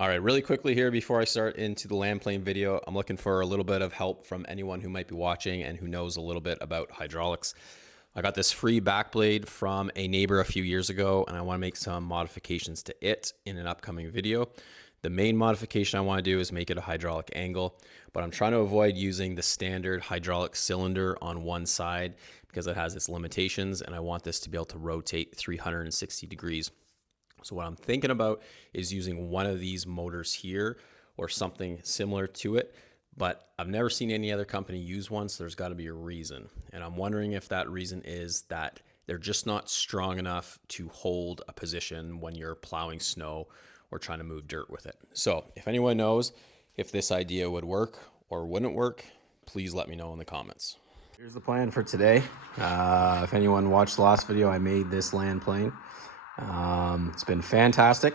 All right, really quickly here before I start into the land plane video, I'm looking for a little bit of help from anyone who might be watching and who knows a little bit about hydraulics. I got this free back blade from a neighbor a few years ago, and I want to make some modifications to it in an upcoming video. The main modification I want to do is make it a hydraulic angle, but I'm trying to avoid using the standard hydraulic cylinder on one side because it has its limitations, and I want this to be able to rotate 360 degrees. So what I'm thinking about is using one of these motors here or something similar to it, but I've never seen any other company use one, so there's got to be a reason. And I'm wondering if that reason is that they're just not strong enough to hold a position when you're plowing snow or trying to move dirt with it. So if anyone knows if this idea would work or wouldn't work, please let me know in the comments. Here's the plan for today. If anyone watched the last video, I made this land plane. It's been fantastic,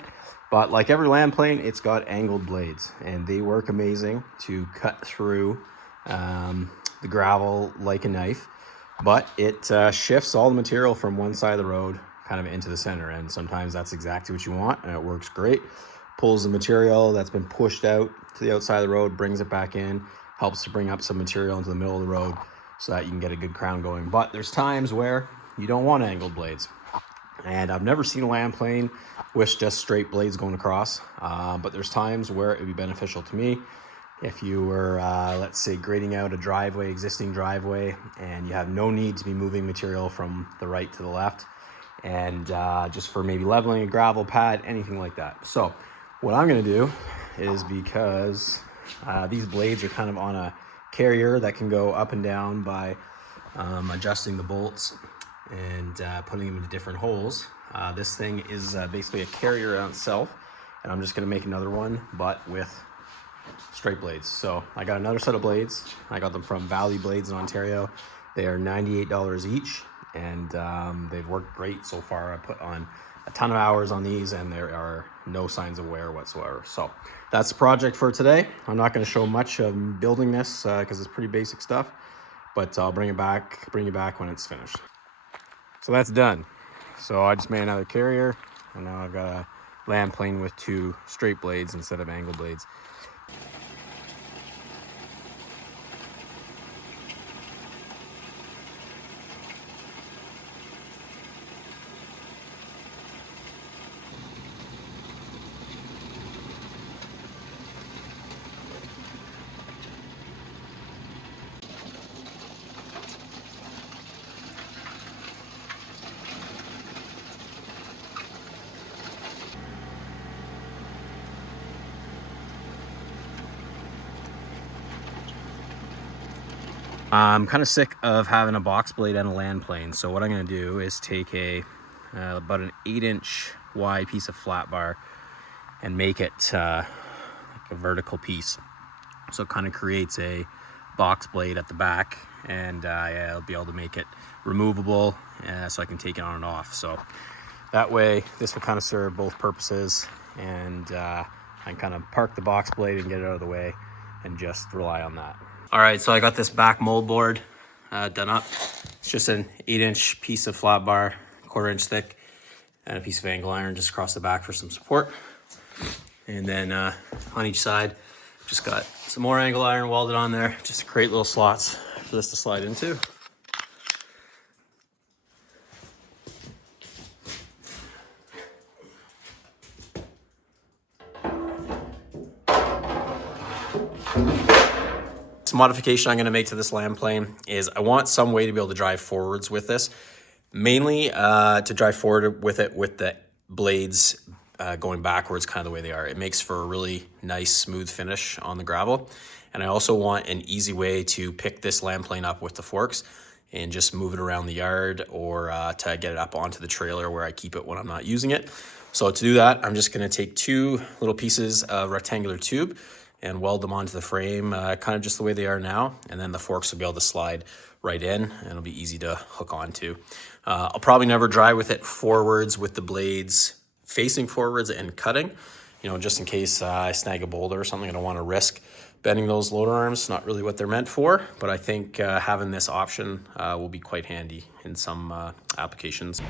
but like every land plane, it's got angled blades and they work amazing to cut through the gravel like a knife, but it shifts all the material from one side of the road kind of into the center, and sometimes that's exactly what you want and it works great. Pulls the material that's been pushed out to the outside of the road, brings it back in, helps to bring up some material into the middle of the road so that you can get a good crown going. But there's times where you don't want angled blades. And I've never seen a land plane with just straight blades going across, but there's times where it would be beneficial to me. If you were, let's say, grading out a driveway, existing driveway, and you have no need to be moving material from the right to the left, and just for maybe leveling a gravel pad, anything like that. So what I'm going to do is, because these blades are kind of on a carrier that can go up and down by adjusting the bolts and putting them into different holes. This thing is basically a carrier on itself, and I'm just going to make another one but with straight blades. So I got another set of blades. I got them from Valley Blades in Ontario. They are $98 each, and they've worked great so far. I put on a ton of hours on these and there are no signs of wear whatsoever. So that's the project for today. I'm not going to show much of building this because it's pretty basic stuff, but I'll bring you back when it's finished. So that's done. So I just made another carrier, and now I've got a land plane with two straight blades instead of angle blades. I'm kind of sick of having a box blade and a land plane, so what I'm going to do is take about an 8-inch wide piece of flat bar and make it like a vertical piece, so it kind of creates a box blade at the back, and yeah, I'll be able to make it removable so I can take it on and off. So that way this will kind of serve both purposes, and I can kind of park the box blade and get it out of the way and just rely on that. All right, so I got this back mold board done up. It's just an 8-inch piece of flat bar, 1/4 inch thick, and a piece of angle iron just across the back for some support. And then on each side, just got some more angle iron welded on there, just to create little slots for this to slide into. Modification I'm going to make to this land plane is I want some way to be able to drive forwards with this, mainly to drive forward with it with the blades going backwards, kind of the way they are. It makes for a really nice smooth finish on the gravel, and I also want an easy way to pick this land plane up with the forks and just move it around the yard, or to get it up onto the trailer where I keep it when I'm not using it. So to do that, I'm just going to take two little pieces of rectangular tube and weld them onto the frame, kind of just the way they are now, and then the forks will be able to slide right in, and it'll be easy to hook onto. I'll probably never drive with it forwards with the blades facing forwards and cutting, you know, just in case I snag a boulder or something. I don't want to risk bending those loader arms. Not really what they're meant for, but I think having this option will be quite handy in some applications.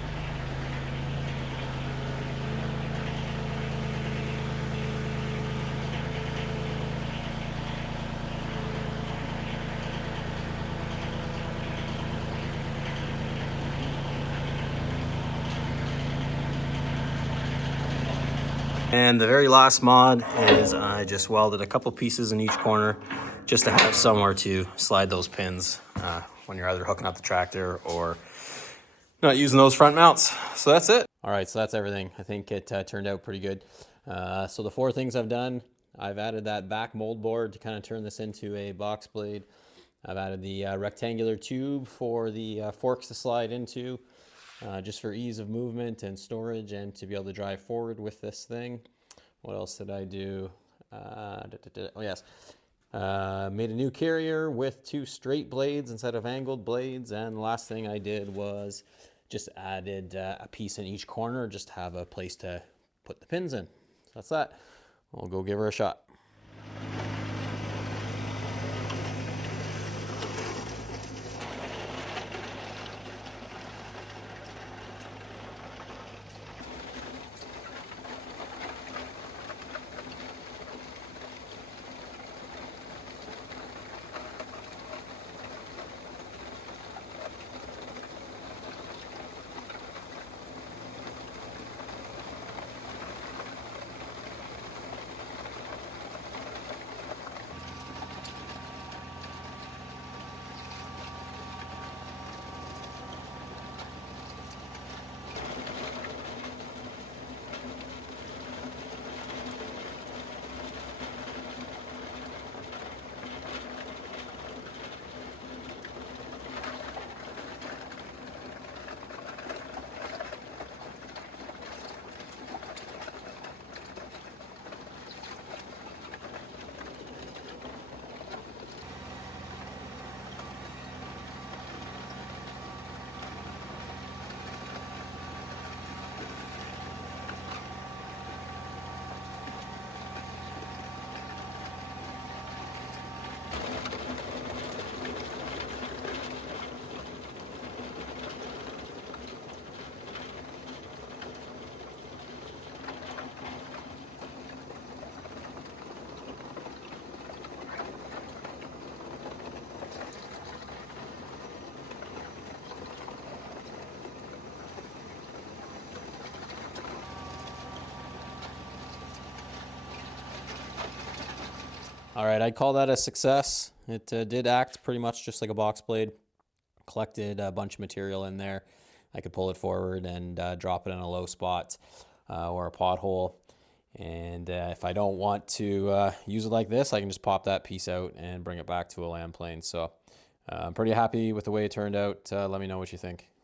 And the very last mod is I just welded a couple pieces in each corner just to have somewhere to slide those pins when you're either hooking up the tractor or not using those front mounts. So that's it. All right, so that's everything. I think it turned out pretty good. So the 4 things I've done, I've added that back mold board to kind of turn this into a box blade. I've added the rectangular tube for the forks to slide into, just for ease of movement and storage and to be able to drive forward with this thing. What else did I do? Oh yes, made a new carrier with 2 straight blades instead of angled blades. And the last thing I did was just added a piece in each corner, just to have a place to put the pins in. So that's that. We'll go give her a shot. All right, I'd call that a success. It did act pretty much just like a box blade. Collected a bunch of material in there. I could pull it forward and drop it in a low spot or a pothole. And if I don't want to use it like this, I can just pop that piece out and bring it back to a land plane. So I'm pretty happy with the way it turned out. Let me know what you think.